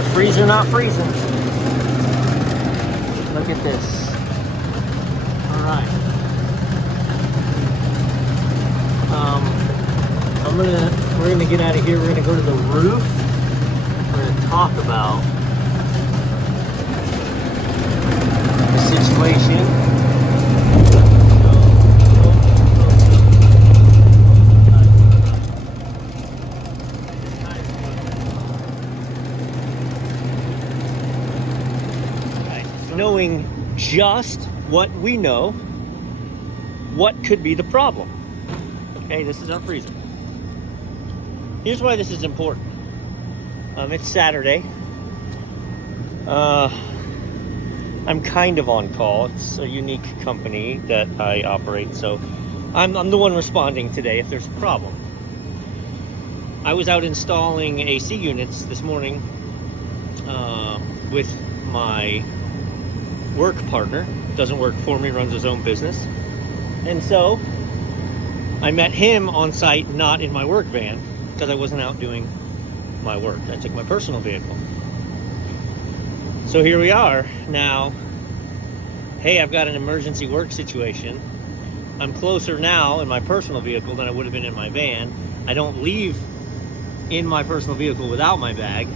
a freezer not freezing. Look at this. All right. We're gonna get out of here. We're gonna go to the roof. We're gonna talk about the situation. Knowing just what we know, what could be the problem. Okay, this is our freezer. Here's why this is important. It's Saturday. I'm kind of on call. It's a unique company that I operate, so I'm the one responding today if there's a problem. I was out installing AC units this morning with my work partner. Doesn't work for me, runs his own business. And so I met him on site, not in my work van, because I wasn't out doing my work. I took my personal vehicle. So here we are now. Hey, I've got an emergency work situation. I'm closer now in my personal vehicle than I would have been in my van. I don't leave in my personal vehicle without my bag,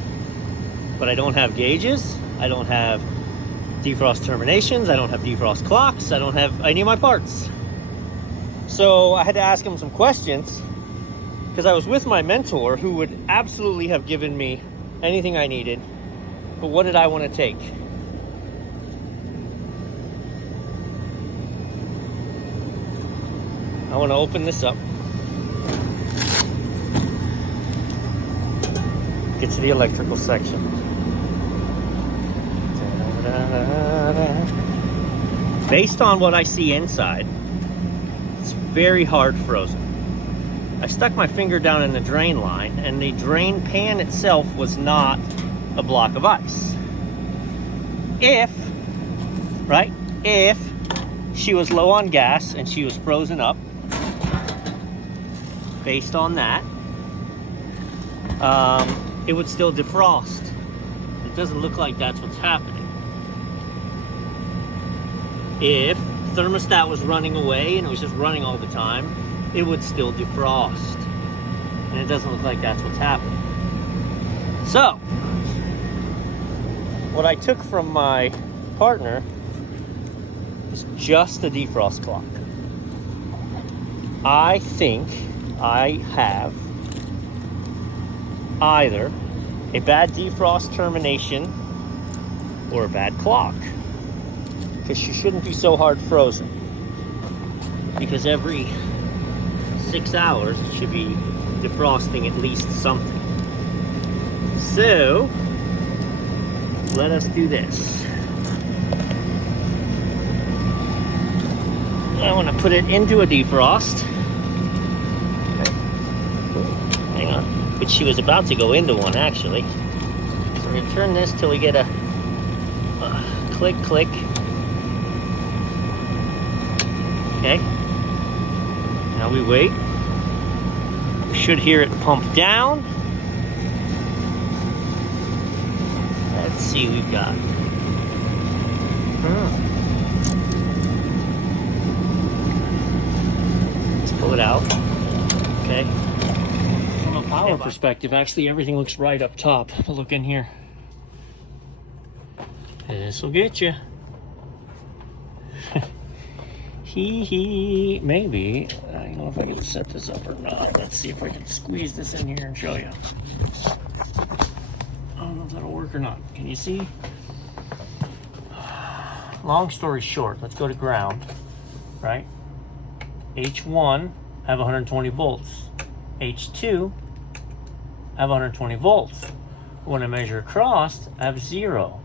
but I don't have gauges. I don't have defrost terminations. I don't have defrost clocks. I don't have any of my parts. So I had to ask him some questions because I was with my mentor who would absolutely have given me anything I needed. But what did I want to take? I want to open this up. Get to the electrical section. Based on what I see inside, it's very hard frozen. I stuck my finger down in the drain line, and the drain pan itself was not a block of ice. If she was low on gas and she was frozen up, based on that, it would still defrost. It doesn't look like that's what's happening. If thermostat was running away and it was just running all the time, it would still defrost. And it doesn't look like that's what's happening. So, what I took from my partner is just the defrost clock. I think I have either a bad defrost termination or a bad clock, because she shouldn't be so hard frozen, because every 6 hours it should be defrosting at least something. So let us do this. I want to put it into a defrost. Okay. Hang on. But she was about to go into one, actually. So we're going to turn this till we get a click, click. Okay. Now we wait. We should hear it pump down. Let's see what we've got. Let's pull it out. Okay. From a power perspective, actually everything looks right up top. But look in here. This will get you. Maybe. I don't know if I can set this up or not. Let's see if I can squeeze this in here and show you. I don't know if that'll work or not. Can you see? Long story short, let's go to ground, right? H1, I have 120 volts. H2, I have 120 volts. When I measure across, I have 0,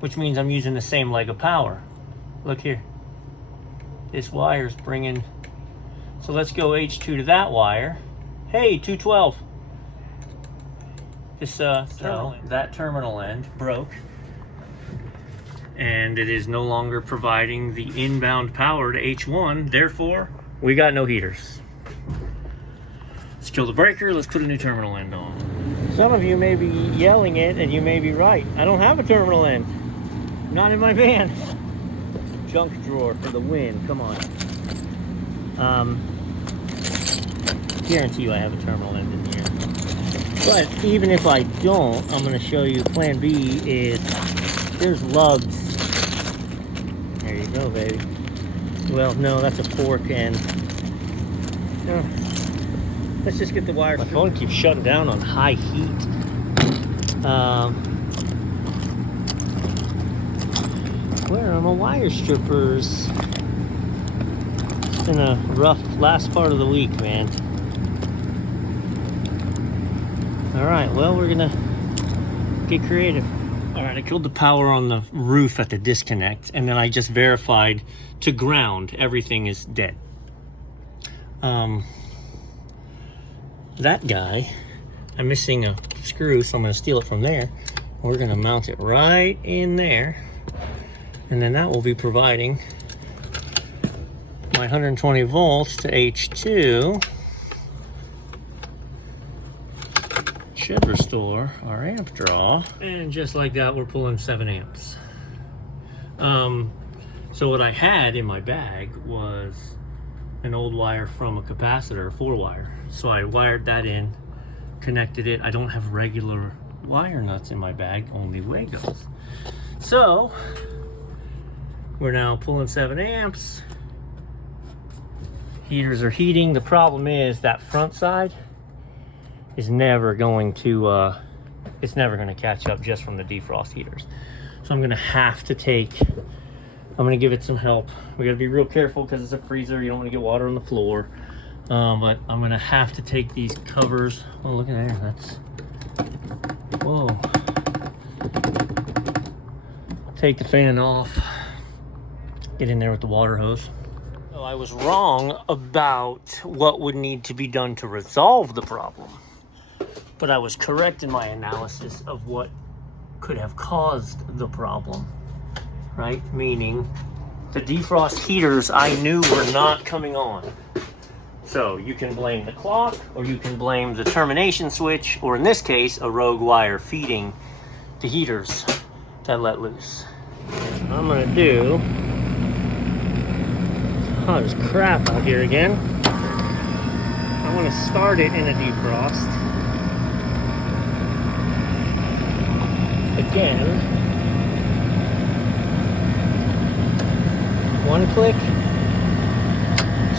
which means I'm using the same leg of power. Look here. This wire's bringing, so let's go H2 to that wire. Hey, 212. This that terminal end broke, and it is no longer providing the inbound power to H1. Therefore, we got no heaters. Let's kill the breaker. Let's put a new terminal end on. Some of you may be yelling it, and you may be right. I don't have a terminal end. Not in my van. Junk drawer for the win. Come on. Guarantee you I have a terminal end in here. But even if I don't, I'm going to show you plan B is there's lugs. There you go, baby. Well, no, that's a fork end. Let's just get the wire. My phone keeps shutting down on high heat. Where are my wire strippers? It's been a rough last part of the week, man. All right, well, we're gonna get creative. All right, I killed the power on the roof at the disconnect, and then I just verified to ground, everything is dead. That guy, I'm missing a screw, so I'm gonna steal it from there. We're gonna mount it right in there, and then that will be providing my 120 volts to H2. Should restore our amp draw, and just like that, we're pulling 7 amps. So what I had in my bag was an old wire from a capacitor, 4-wire. So I wired that in, connected it. I don't have regular wire nuts in my bag, only Legos. So we're now pulling 7 amps. Heaters are heating. The problem is that front side is never going to, it's never going to catch up just from the defrost heaters. So I'm going to have to take, I'm going to give it some help. We got to be real careful because it's a freezer. You don't want to get water on the floor. But I'm going to have to take these covers. Oh, look at there. That's, whoa. Take the fan off. Get in there with the water hose. So I was wrong about what would need to be done to resolve the problem. But I was correct in my analysis of what could have caused the problem, right? Meaning the defrost heaters I knew were not coming on. So you can blame the clock, or you can blame the termination switch, or in this case, a rogue wire feeding the heaters that let loose. What I'm gonna do, hot as crap out here again. I wanna start it in a defrost. Again, 1 click,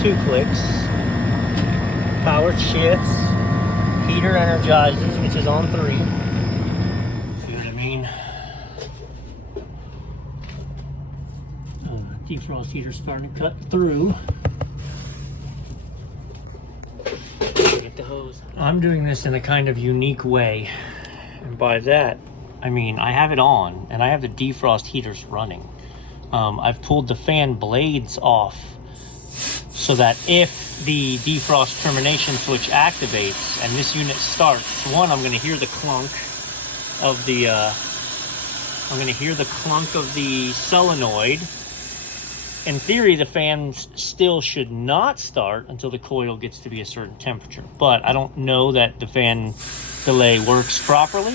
2 clicks, power shifts, heater energizes, which is on 3. See what I mean? Defrost heater starting to cut through. Get the hose. I'm doing this in a kind of unique way, and by that I mean I have it on and I have the defrost heaters running. I've pulled the fan blades off so that if the defrost termination switch activates and this unit starts, one, I'm going to hear the clunk of the solenoid. In theory, the fans still should not start until the coil gets to be a certain temperature, but I don't know that the fan delay works properly.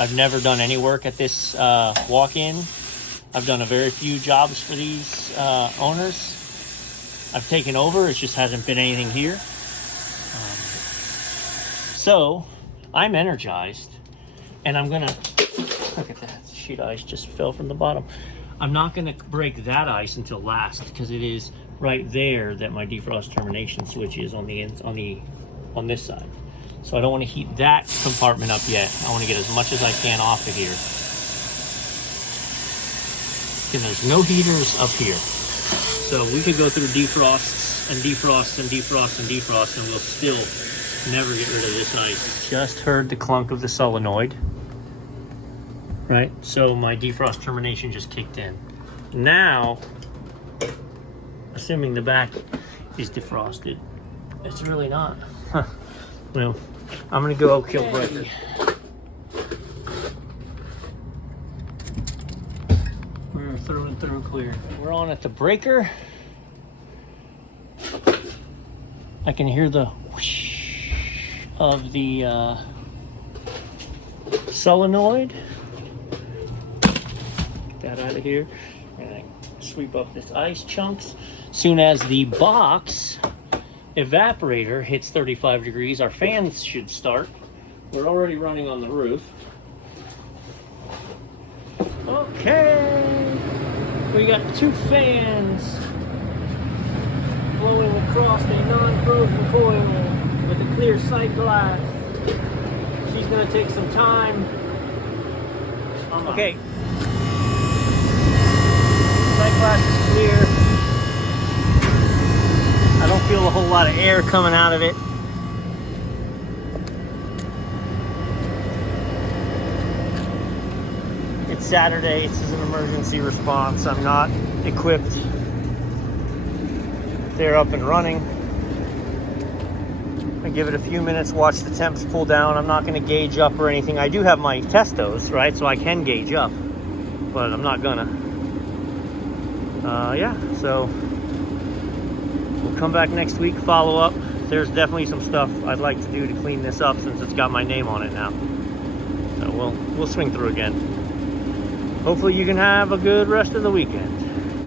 I've never done any work at this walk-in. I've done a very few jobs for these owners. I've taken over, it just hasn't been anything here. So I'm energized, and I'm gonna, look at that, sheet ice just fell from the bottom. I'm not gonna break that ice until last, because it is right there that my defrost termination switch is on this side. So I don't want to heat that compartment up yet. I want to get as much as I can off of here. And there's no heaters up here. So we could go through defrosts and defrosts and defrosts and defrosts, and we'll still never get rid of this ice. Just heard the clunk of the solenoid. Right, so my defrost termination just kicked in. Now, assuming the back is defrosted, it's really not. Huh. Well, I'm gonna go kill breaker. We're through and through clear. We're on at the breaker. I can hear the whoosh of the solenoid. Get that out of here. And I sweep up this ice chunks. Soon as the box evaporator hits 35 degrees, our fans should start. We're already running on the roof. Okay, we got 2 fans blowing across a non-frozen coil with a clear sight glass. She's gonna take some time. Okay, sight glass is clear. I don't feel a whole lot of air coming out of it. It's Saturday, this is an emergency response. I'm not equipped. They're up and running. I give it a few minutes, watch the temps pull down. I'm not gonna gauge up or anything. I do have my testos, right? So I can gauge up, but I'm not gonna. Yeah, so we'll come back next week, follow up. There's definitely some stuff I'd like to do to clean this up since it's got my name on it now. So we'll swing through again. Hopefully you can have a good rest of the weekend.